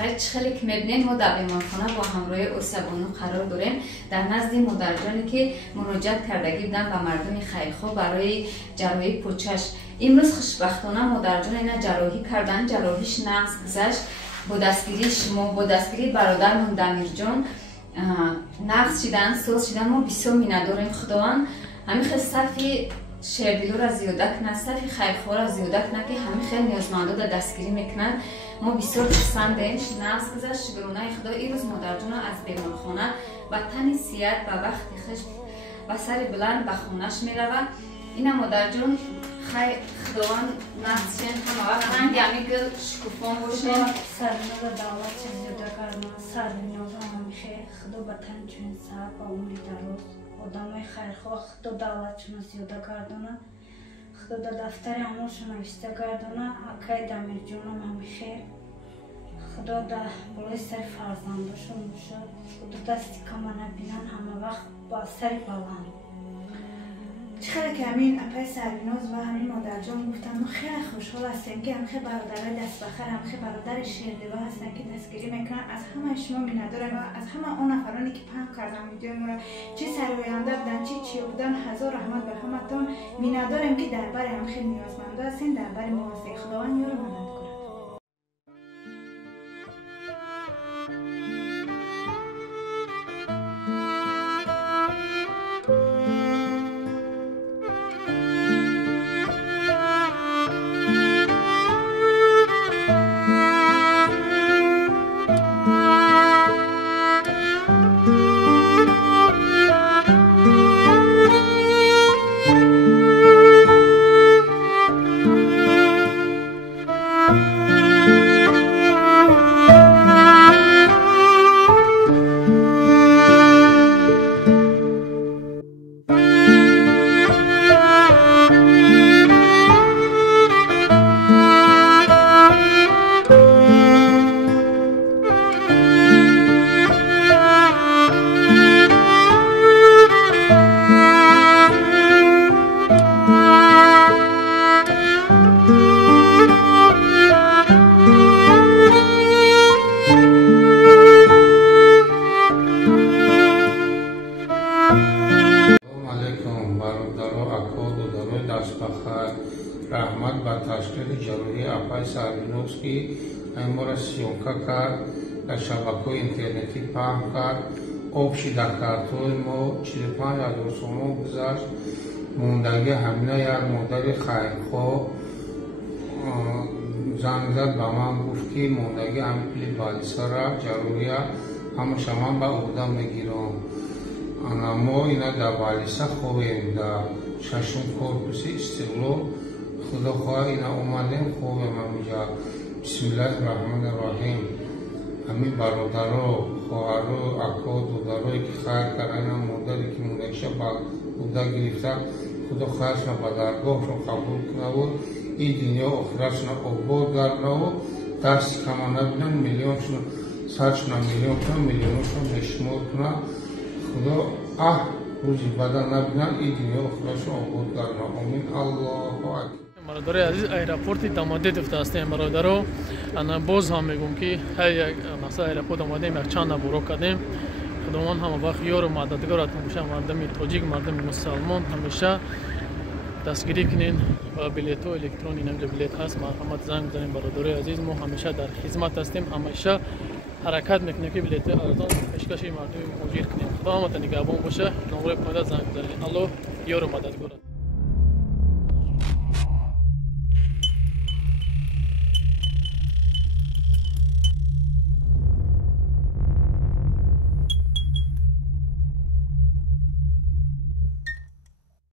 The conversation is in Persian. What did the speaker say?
بخیر. چخلی که میبینین ما در بیمارخانه با همراه اوسبانو قرار داریم در نزد مادرجانی که مراجعت کردگی بودن به مردم خیرخواه برای جراحی پوچش. امروز خوشبختانه مادرجان اینا جراحی کردن، جراحیش نقص گذشت. با دستگیری برادرمون دمیرجان نقص شدن، سوز شدن. ما بسیار مینداریم خداوند همین خیلی صفی شیردلو را زیاده کنه، صفی خیرخواه را زیاده کنه که همین خیلی نیازمندا را دستگیری میکنن. ما بسیار پسندیم. نقص گذشت شکرانه خدا. این روز مادرجان از بیمارخانه و تن سیاد و وقتی خشم و سر بلند به خونش میروه. اینا مادرجان خیر خداوند نقصین همه وقت رنگ همین گل شکوفان باشه. سرنوز دعوت زیاده کردن، سرنوز همیشه خدا به تن چون صحب و عمری دراز آدم خیرخواه خدا دعوتشون زیاده کردن، خدا در دفتر عملشون نوشته کردن. اکای دمیرجانم همیشه خدا در بالای سر فرزندشون باشه، خدا دستی که من نبینن همه وقت با سر بلند. چقدر که همین اپای سربیناز و همین مادرجان گفتن ما خیلی خوشحال هستیم که همخه برادرای دست بخیر، همخه برادر شیردلو هستن که دستگیری میکنن. از همه شما میندارم و از همه اون نفرانی که پنگ کردن ویدیو ما را، چه سرآینده بودن چه بودن، هزار رحمت به همتون میندارم که دربار همخه نیازمندا هستین، دربار ما هستین. خداوند یار و مدد کنه. رحمت با تشکیل جراحی اپای سربیناز که ما را سیونکا کرد در شبکه اینترنتی پهن کرد. آبشی در کارتون ما 45,000 سوم گذشت. موندگی همینه یک مادر خیرخواه زنگ زد به من گفت که موندگی همین پلی بالیسا را جراحی همه شما به عهده میگیرم. ما اینا در بالیسا خوبیم، در ششم کورپوس استقلال خدا خواه اینا اومدیم خوبیم همینجا. بسم الله الرحمن الرحیم. همین برادرها، خواهرها، اکا، دودرهایی که خیر کردن مادری که موندگیش با عهده گرفتن، خدا خیرشون به درگاهشون قبول کنه و این دنیا آخرتشون آباد گردونه و دست کما نبینن، میلیونشون سرشون میلیون کنه، میلیونشون بشمار کنه. خدا روزی بدن نبینن، این دنیا آخرتشون آباد گردونه. آمین. الله اکبر. برادرای عزیز ایرپورت داماده دفته هستیم. برادرها انا باز هم میگم که هی مثلا ایرپورت آمدیم یک چند نبورو کردیم. خداوند همه وقت یار و مددگارتون باشه. مردم تاجیک، مردم مسلمان همیشه دستگیری کنین و بلیط و الکترونی اینجا بلیط هست. مرحمت زنگ بزنین برادرای عزیز. ما همیشه در خدمت هستیم، همیشه حرکت میکنیم که بلیط ارزان پیشکش مردم مجیر کنیم. خدا همتون نگهبان باشه. نمره 15 زنگ بزنین. الله یار و مددگار.